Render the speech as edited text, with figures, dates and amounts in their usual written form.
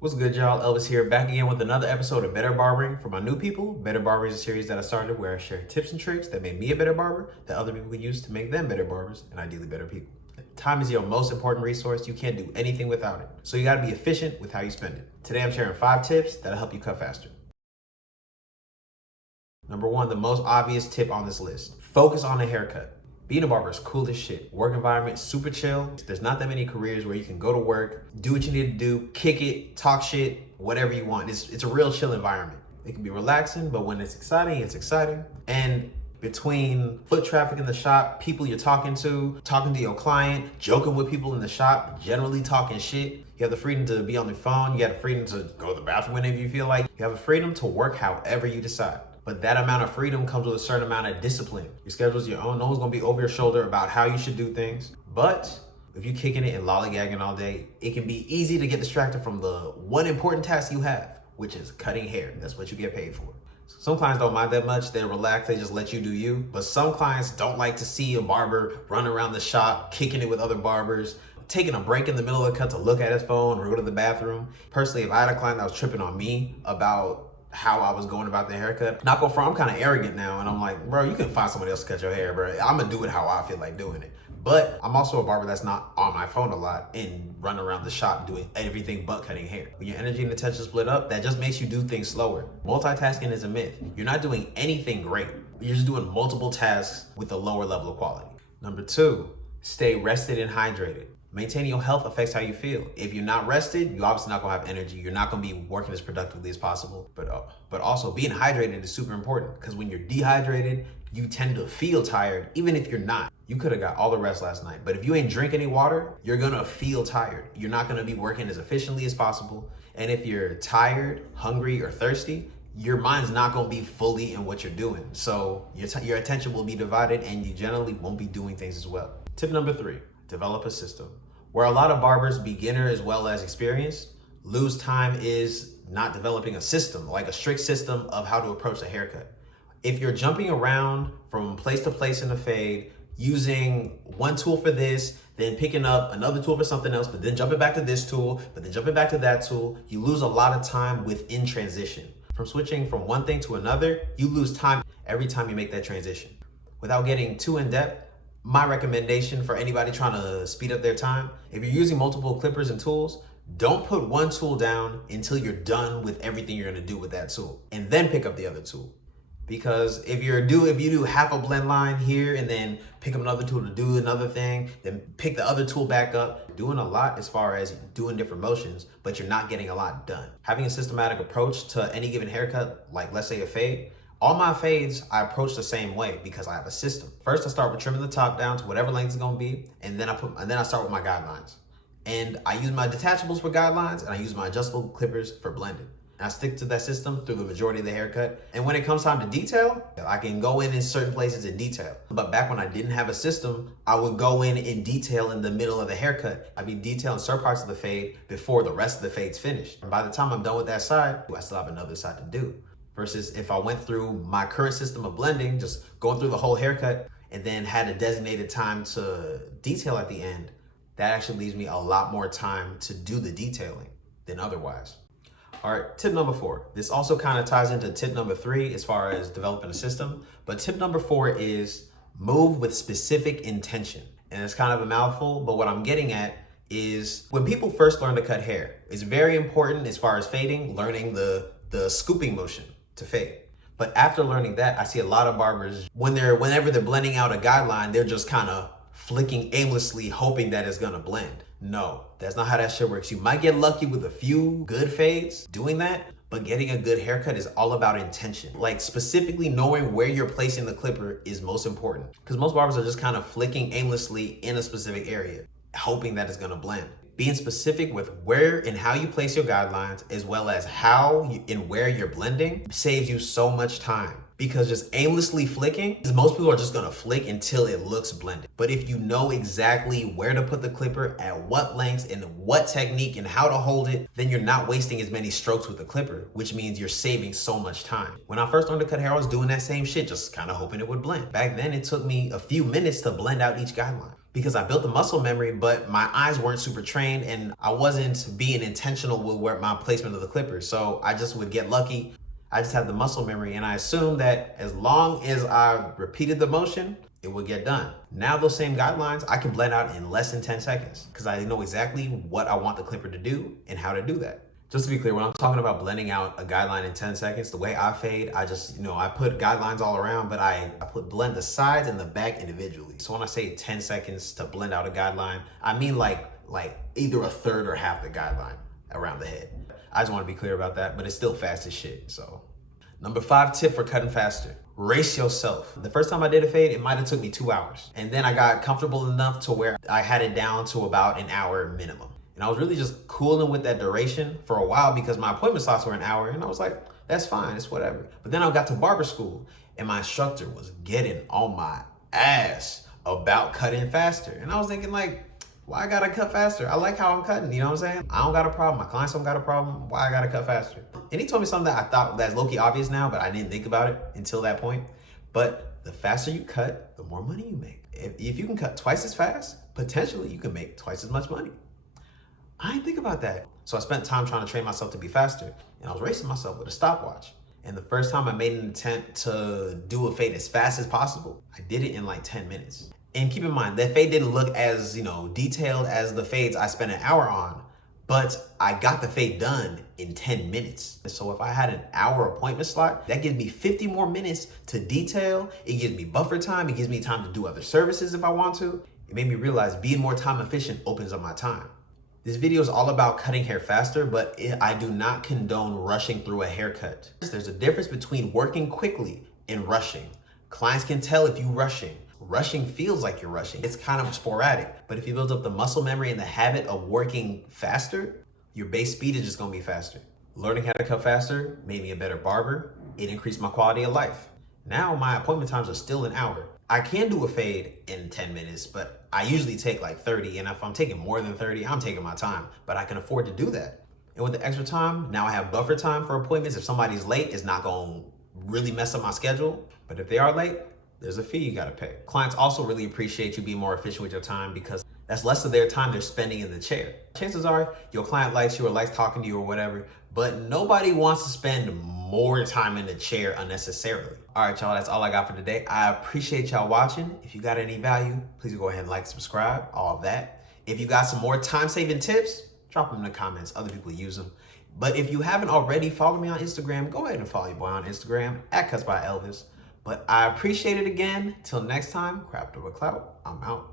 What's good, y'all? Elvis here, back again with another episode of Better Barbering. For my new people, Better Barbering is a series that I started where I share tips and tricks that made me a better barber that other people can use to make them better barbers and ideally better people. Time is your most important resource. You can't do anything without it. So you gotta be efficient with how you spend it. Today I'm sharing 5 tips that'll help you cut faster. Number 1, the most obvious tip on this list. Focus on the haircut. Being a barber is cool as shit. Work environment, super chill. There's not that many careers where you can go to work, do what you need to do, kick it, talk shit, whatever you want. It's a real chill environment. It can be relaxing, but when it's exciting, it's exciting. And between foot traffic in the shop, people you're talking to your client, joking with people in the shop, generally talking shit, you have the freedom to be on the phone, you have the freedom to go to the bathroom whenever you feel like. You have the freedom to work however you decide. But that amount of freedom comes with a certain amount of discipline. Your schedule's your own. No one's gonna be over your shoulder about how you should do things. But if you're kicking it and lollygagging all day, it can be easy to get distracted from the one important task you have, which is cutting hair. That's what you get paid for. Some clients don't mind that much. They're relaxed. They just let you do you. But some clients don't like to see a barber run around the shop, kicking it with other barbers, taking a break in the middle of the cut to look at his phone or go to the bathroom. Personally, if I had a client that was tripping on me about how I was going about the haircut, not go from, I'm kind of arrogant now, and I'm like, bro, you can find somebody else to cut your hair, bro. I'm gonna do it how I feel like doing it. But I'm also a barber that's not on my phone a lot and run around the shop doing everything but cutting hair. When your energy and attention split up, that just makes you do things slower. Multitasking is a myth. You're not doing anything great. You're just doing multiple tasks with a lower level of quality. Number 2, stay rested and hydrated. Maintaining your health affects how you feel. If you're not rested, you're obviously not gonna have energy. You're not gonna be working as productively as possible. But also being hydrated is super important, because when you're dehydrated, you tend to feel tired, even if you're not. You could have got all the rest last night, but if you ain't drink any water, you're gonna feel tired. You're not gonna be working as efficiently as possible. And if you're tired, hungry, or thirsty, your mind's not gonna be fully in what you're doing. So your attention will be divided and you generally won't be doing things as well. Tip number 3, develop a system. Where a lot of barbers, beginner as well as experienced, lose time is not developing a system, like a strict system of how to approach a haircut. If you're jumping around from place to place in the fade, using one tool for this, then picking up another tool for something else, but then jumping back to this tool, but then jumping back to that tool, you lose a lot of time within transition. From switching from one thing to another, you lose time every time you make that transition. Without getting too in depth, my recommendation for anybody trying to speed up their time, if you're using multiple clippers and tools, don't put one tool down until you're done with everything you're gonna do with that tool, and then pick up the other tool. Because if you do half a blend line here and then pick up another tool to do another thing, then pick the other tool back up, you're doing a lot as far as doing different motions, but you're not getting a lot done. Having a systematic approach to any given haircut, like let's say a fade, all my fades, I approach the same way because I have a system. First, I start with trimming the top down to whatever length it's gonna be, and then I start with my guidelines. And I use my detachables for guidelines, and I use my adjustable clippers for blending. And I stick to that system through the majority of the haircut. And when it comes time to detail, I can go in certain places in detail. But back when I didn't have a system, I would go in detail in the middle of the haircut. I'd be detailing certain parts of the fade before the rest of the fade's finished. And by the time I'm done with that side, I still have another side to do. Versus if I went through my current system of blending, just going through the whole haircut and then had a designated time to detail at the end, that actually leaves me a lot more time to do the detailing than otherwise. All right, tip number 4. This also kind of ties into tip number 3 as far as developing a system, but tip number 4 is move with specific intention. And it's kind of a mouthful, but what I'm getting at is when people first learn to cut hair, it's very important as far as fading, learning the scooping motion to fade. But after learning that, I see a lot of barbers, whenever they're blending out a guideline, they're just kind of flicking aimlessly, hoping that it's gonna blend. No, that's not how that shit works. You might get lucky with a few good fades doing that, but getting a good haircut is all about intention. Like specifically knowing where you're placing the clipper is most important. Because most barbers are just kind of flicking aimlessly in a specific area, hoping that it's gonna blend. Being specific with where and how you place your guidelines, as well as how and where you're blending, saves you so much time. Because just aimlessly flicking, most people are just gonna flick until it looks blended. But if you know exactly where to put the clipper, at what lengths, and what technique, and how to hold it, then you're not wasting as many strokes with the clipper, which means you're saving so much time. When I first learned to cut hair, I was doing that same shit, just kind of hoping it would blend. Back then, it took me a few minutes to blend out each guideline. because I built the muscle memory, but my eyes weren't super trained and I wasn't being intentional with where my placement of the clippers. So I just would get lucky. I just had the muscle memory and I assumed that as long as I repeated the motion, it would get done. Now those same guidelines, I can blend out in less than 10 seconds because I know exactly what I want the clipper to do and how to do that. Just to be clear, when I'm talking about blending out a guideline in 10 seconds, the way I fade, I just, I put guidelines all around, but I blend the sides and the back individually. So when I say 10 seconds to blend out a guideline, I mean like either a third or half the guideline around the head. I just want to be clear about that, but it's still fast as shit, so. Number 5 tip for cutting faster, race yourself. The first time I did a fade, it might've took me 2 hours. And then I got comfortable enough to where I had it down to about an hour minimum. And I was really just cooling with that duration for a while because my appointment slots were an hour and I was like, that's fine, it's whatever. But then I got to barber school and my instructor was getting on my ass about cutting faster. And I was thinking like, why I gotta cut faster? I like how I'm cutting, you know what I'm saying? I don't got a problem, my clients don't got a problem, why I gotta cut faster? And he told me something that I thought that's low-key obvious now, but I didn't think about it until that point. But the faster you cut, the more money you make. If you can cut twice as fast, potentially you can make twice as much money. I didn't think about that. So I spent time trying to train myself to be faster and I was racing myself with a stopwatch. And the first time I made an attempt to do a fade as fast as possible, I did it in like 10 minutes. And keep in mind, that fade didn't look as, detailed as the fades I spent an hour on, but I got the fade done in 10 minutes. So if I had an hour appointment slot, that gives me 50 more minutes to detail. It gives me buffer time. It gives me time to do other services if I want to. It made me realize being more time efficient opens up my time. This video is all about cutting hair faster, but I do not condone rushing through a haircut. There's a difference between working quickly and rushing. Clients can tell if you're rushing. Rushing feels like you're rushing. It's kind of sporadic, but if you build up the muscle memory and the habit of working faster, your base speed is just gonna be faster. Learning how to cut faster made me a better barber. It increased my quality of life. Now my appointment times are still an hour. I can do a fade in 10 minutes, but I usually take like 30. And if I'm taking more than 30, I'm taking my time, but I can afford to do that. And with the extra time, now I have buffer time for appointments. If somebody's late, it's not gonna really mess up my schedule. But if they are late, there's a fee you gotta pay. Clients also really appreciate you being more efficient with your time because that's less of their time they're spending in the chair. Chances are your client likes you or likes talking to you or whatever, but nobody wants to spend more time in the chair unnecessarily. All right, y'all, that's all I got for today. I appreciate y'all watching. If you got any value, please go ahead and like, subscribe, all of that. If you got some more time-saving tips, drop them in the comments. Other people use them. But if you haven't already, follow me on Instagram. Go ahead and follow your boy on Instagram, @CutsByElvis. But I appreciate it again. Till next time, craft over clout. I'm out.